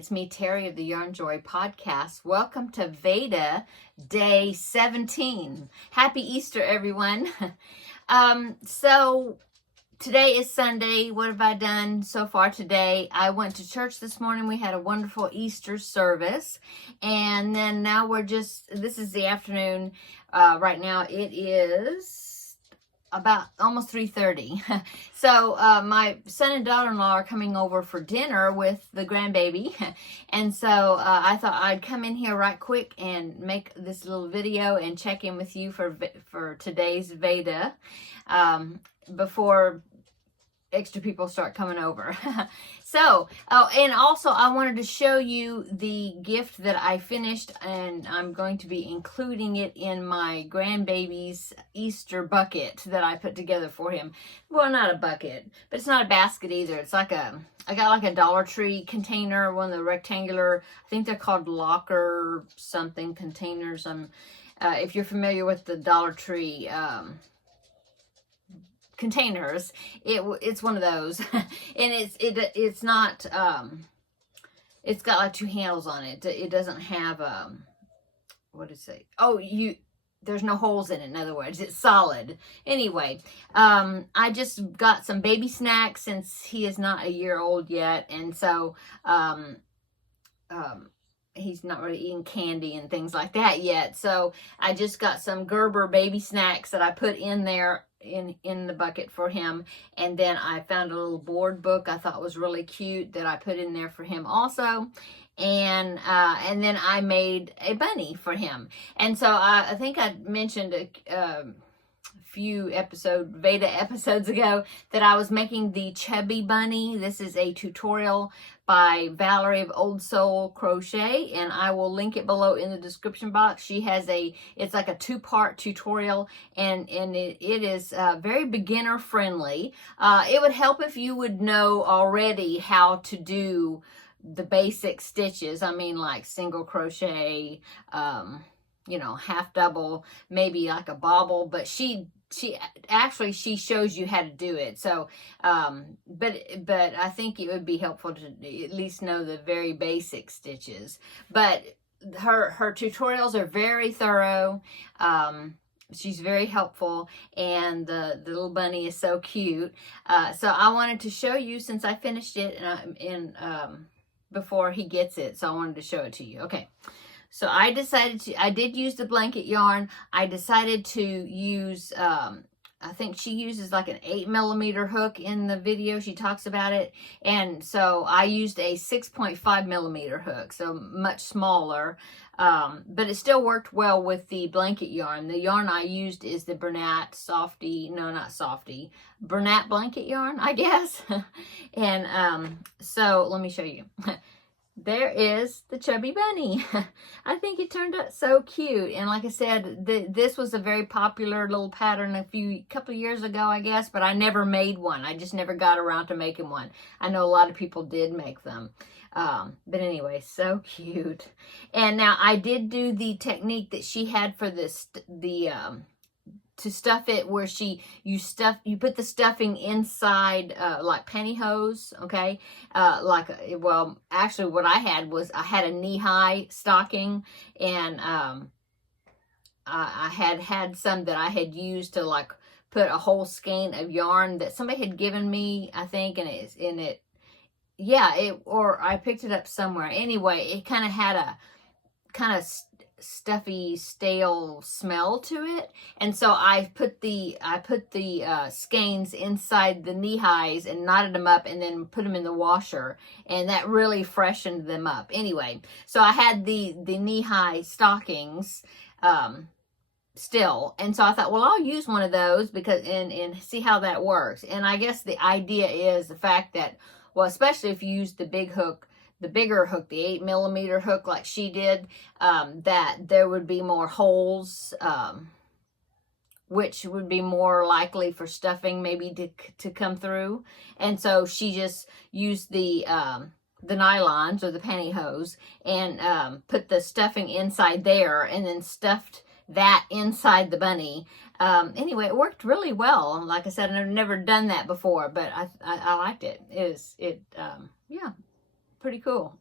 It's me, Terri of the Yarnjoy podcast. Welcome to VEDA Day 17. Happy Easter, everyone. So today is Sunday. What have I done so far today? I went to church this morning. We had a wonderful Easter service. And then now this is the afternoon. Right now it is about almost 3:30. So my son and daughter-in-law are coming over for dinner with the grandbaby. And so I thought I'd come in here right quick and make this little video and check in with you for today's VEDA before extra people start coming over. So, and also I wanted to show you the gift that I finished, and I'm going to be including it in my grandbaby's Easter bucket that I put together for him. Well, not a bucket, but it's not a basket either. It's like I got like a Dollar Tree container, one of the rectangular, I think they're called locker something containers. If you're familiar with the Dollar Tree, containers, it's one of those. And it's not it's got like two handles on it. It doesn't have what did it say? Oh, there's no holes in it. In other words, it's solid. Anyway, I just got some baby snacks since he is not a year old yet, and so he's not really eating candy and things like that yet. So I just got some Gerber baby snacks that I put in there in the bucket for him. And then I found a little board book I thought was really cute that I put in there for him also. And then I made a bunny for him. And so I think I mentioned a few VEDA episodes ago that I was making the Chubby bunny. This is a tutorial by Valerie of Old Soul Crochet, and I will link it below in the description box. She has it's like a 2-part tutorial, and it is very beginner friendly. It would help if you would know already how to do the basic stitches. I mean, like single crochet, half double, maybe like a bobble, but she shows you how to do it. So but I think it would be helpful to at least know the very basic stitches. But her tutorials are very thorough. She's very helpful, and the little bunny is so cute. So I wanted to show you, since I finished it before he gets it, so I wanted to show it to you. Okay. So I did use the blanket yarn. I decided to use, I think she uses like an 8mm hook in the video. She talks about it. And so I used a 6.5mm hook, so much smaller. But it still worked well with the blanket yarn. The yarn I used is the Bernat Bernat blanket yarn, I guess. And so let me show you. There is the Chubby bunny. I think it turned out so cute. And like I said, this was a very popular little pattern a couple of years ago, I guess, but I never made one. I just never got around to making one. I know a lot of people did make them. But anyway, so cute. And now I did do the technique that she had for to stuff it, where you put the stuffing inside like pantyhose, okay? Well, actually what I had was I had a knee-high stocking, and I had some that I had used to like put a whole skein of yarn that somebody had given me, I think, or I picked it up somewhere. Anyway, it kind of had a stuffy, stale smell to it, and so I put the skeins inside the knee highs and knotted them up, and then put them in the washer, and that really freshened them up. Anyway, so I had the knee high stockings still, and so I thought, well, I'll use one of those because and see how that works. And I guess the idea is the fact that, well, especially if you use the bigger hook, the 8mm hook like she did, that there would be more holes, which would be more likely for stuffing maybe to come through. And so she just used the nylons or the pantyhose and put the stuffing inside there, and then stuffed that inside the bunny. Anyway, it worked really well. Like I said, I've never done that before, but I liked it. Yeah. pretty cool.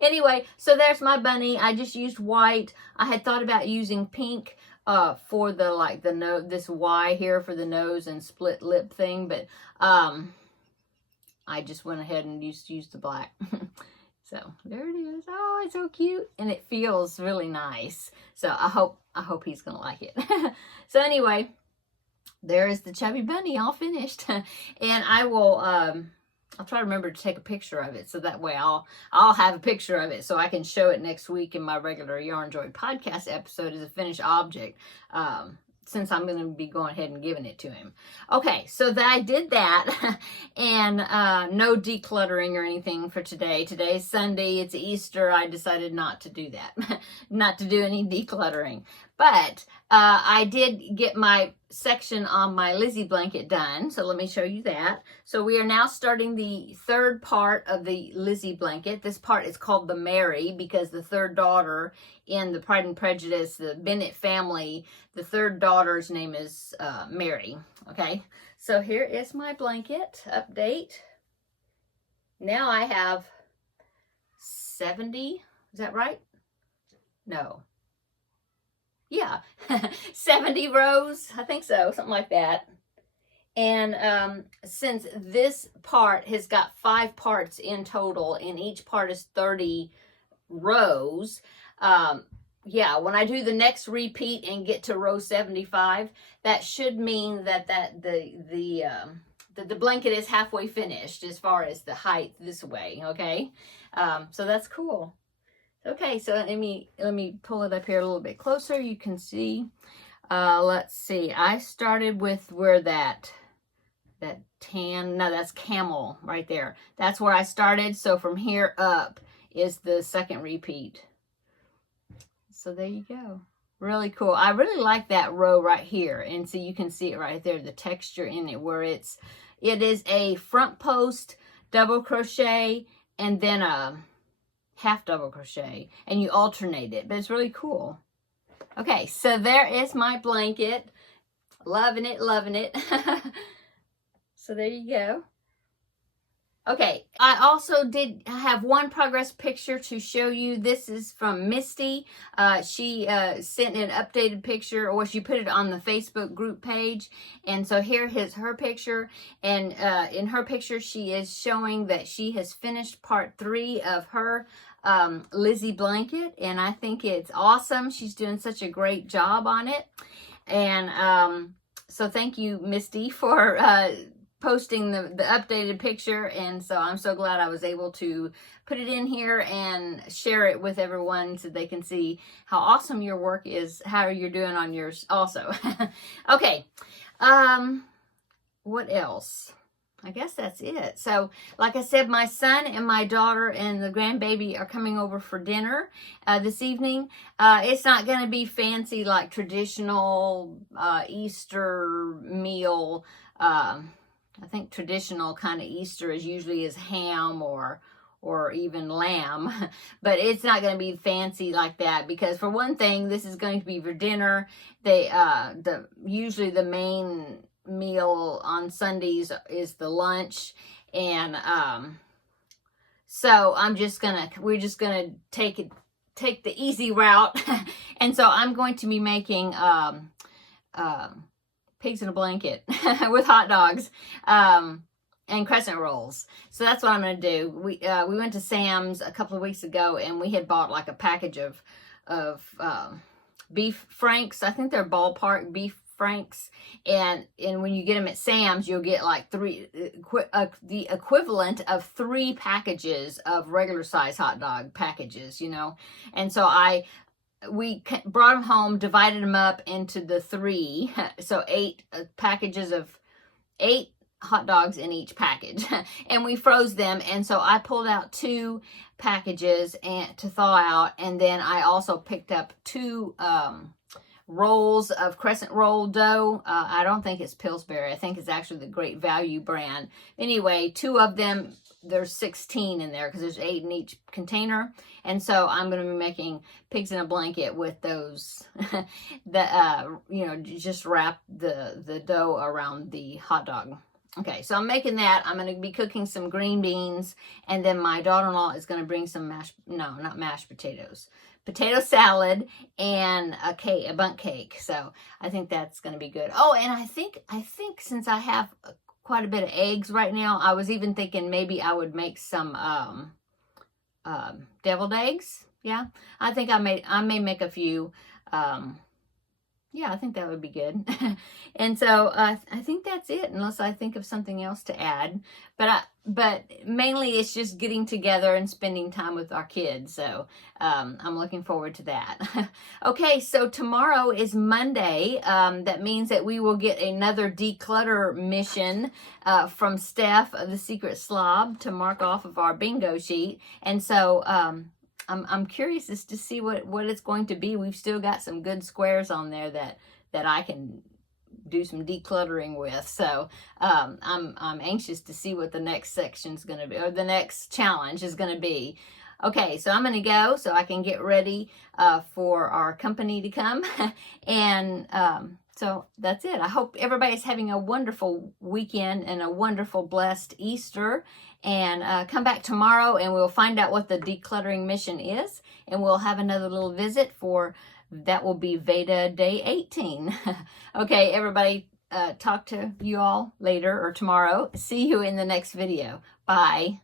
Anyway, so there's my bunny. I just used white. I had thought about using pink for the like the nose, this Y here for the nose and split lip thing, but I just went ahead and used the black. So there it is. Oh, it's so cute, and it feels really nice. So I hope he's gonna like it. So anyway, there is the Chubby Bunny all finished, and I will I'll try to remember to take a picture of it, so that way I'll have a picture of it so I can show it next week in my regular Yarnjoy podcast episode as a finished object. Since I'm going to be going ahead and giving it to him. Okay, so that I did that, and no decluttering or anything for today. Today's Sunday, it's Easter. I decided not to do that, not to do any decluttering. But I did get my section on my Lizzy blanket done, so let me show you that. So we are now starting the third part of the Lizzy blanket. This part is called the Mary, because the third daughter in the Pride and Prejudice, the Bennett family, the third daughter's name is Mary. Okay, so here is my blanket update. Now I have 70, is that right? No. Yeah, 70 rows, I think so, something like that. And since this part has got 5 parts in total, and each part is 30 rows, yeah, when I do the next repeat and get to row 75, that should mean that the blanket is halfway finished as far as the height this way, okay? So that's cool. Okay, so let me pull it up here a little bit closer. You can see. Let's see. I started with where that tan, no, that's camel right there. That's where I started. So from here up is the second repeat. So there you go. Really cool. I really like that row right here. And so you can see it right there, the texture in it, where it is a front post double crochet and then a half double crochet, and you alternate it, but it's really cool. Okay, so there is my blanket. Loving it, loving it. So there you go. Okay, I also did have one progress picture to show you. This is from Misty. She sent an updated picture, or she put it on the Facebook group page. And so here is her picture. And in her picture, she is showing that she has finished part 3 of her Lizzy blanket. And I think it's awesome. She's doing such a great job on it. And so thank you, Misty, for posting the updated picture. And so I'm so glad I was able to put it in here and share it with everyone so they can see how awesome your work is, how you're doing on yours also. Okay, what else? I guess that's it. So like I said, my son and my daughter and the grandbaby are coming over for dinner this evening. It's not going to be fancy like traditional Easter meal. I think traditional kind of Easter is usually ham or even lamb, but it's not going to be fancy like that, because for one thing, this is going to be for dinner. Usually the main meal on Sundays is the lunch, and so we're just gonna take the easy route. And so I'm going to be making pigs in a blanket with hot dogs and crescent rolls. So that's what I'm going to do. We went to Sam's a couple of weeks ago, and we had bought like a package of beef franks. I think they're ballpark beef franks, and when you get them at Sam's, you'll get like the equivalent of 3 packages of regular size hot dog packages, you know. And so we brought them home, divided them up into the 3, so 8 packages of 8 hot dogs in each package, and we froze them. And so I pulled out 2 packages to thaw out, and then I also picked up 2 rolls of crescent roll dough. I don't think it's Pillsbury. I think it's actually the Great Value brand. Anyway, 2 of them, there's 16 in there because there's 8 in each container. And so I'm going to be making pigs in a blanket with those, just wrap the dough around the hot dog Okay, so I'm making that. I'm going to be cooking some green beans, and then my daughter-in-law is going to bring some not mashed potatoes, potato salad, and a bundt cake. So I think that's going to be good. Oh, and I think since I have quite a bit of eggs right now, I was even thinking maybe I would make some deviled eggs. Yeah, I think I may make a few. Yeah, I think that would be good. And so I think that's it, unless I think of something else to add. But mainly it's just getting together and spending time with our kids. So I'm looking forward to that. Okay, so tomorrow is Monday. That means that we will get another declutter mission from Steph of the Secret Slob to mark off of our bingo sheet. And so I'm curious as to see what it's going to be. We've still got some good squares on there that I can do some decluttering with. So I'm anxious to see what the next section's going to be, or the next challenge is going to be. Okay, so I'm going to go so I can get ready for our company to come. And so that's it. I hope everybody's having a wonderful weekend and a wonderful, blessed Easter. And come back tomorrow and we'll find out what the decluttering mission is. And we'll have another little visit that will be VEDA Day 18. Okay, everybody, talk to you all later or tomorrow. See you in the next video. Bye.